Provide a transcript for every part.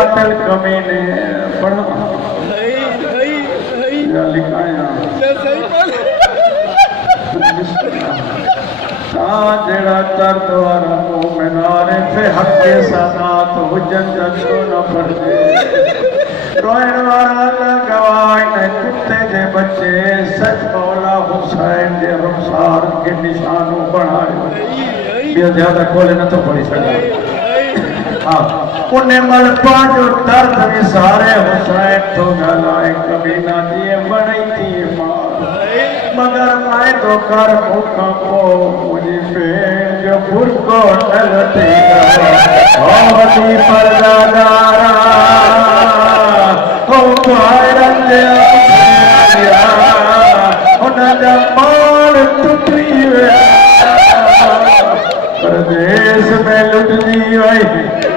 कातिल कमीने पढ़ा या लिखाया जेड़ा दर्द वाला मोमिनारे पे हक के साथ हुजन जंदो न फरजे रोएण वाला गवाह ने कुत्ते के बच्चे सच मौला हुसैन के रुखसार के निशानों बनायो ये ज्यादा खोले न तो पड़ी सका हां उन्हें मल पांचो दर्द में सारे हुसैन तो गलाए कभी ना दिए बड़ी थी मां मगर मैं तो कर भूखा को मुझे पेड़ जो भूखो नलती होती परदादारा हो भाईरन दे आया उन्हें मान टूटी वे परदेश में लुट दी वही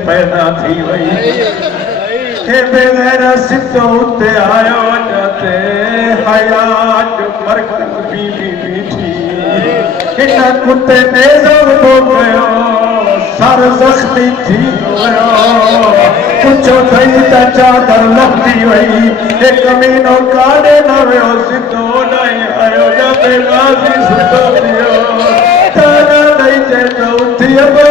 पैदा थी वही के बगैर सिद्धो उते आयो जाते हयात मरकत बीबी बीठी इना कुत्ते नेज़म हो गयो सर जख्मी थी गयो कुछो थई त चादर लहदी वही एक कमीनो काने न वियो सिद्धो नहीं आयो जाते गाजी सिद्धो दियो ताना नहीं जे तो उठी अबा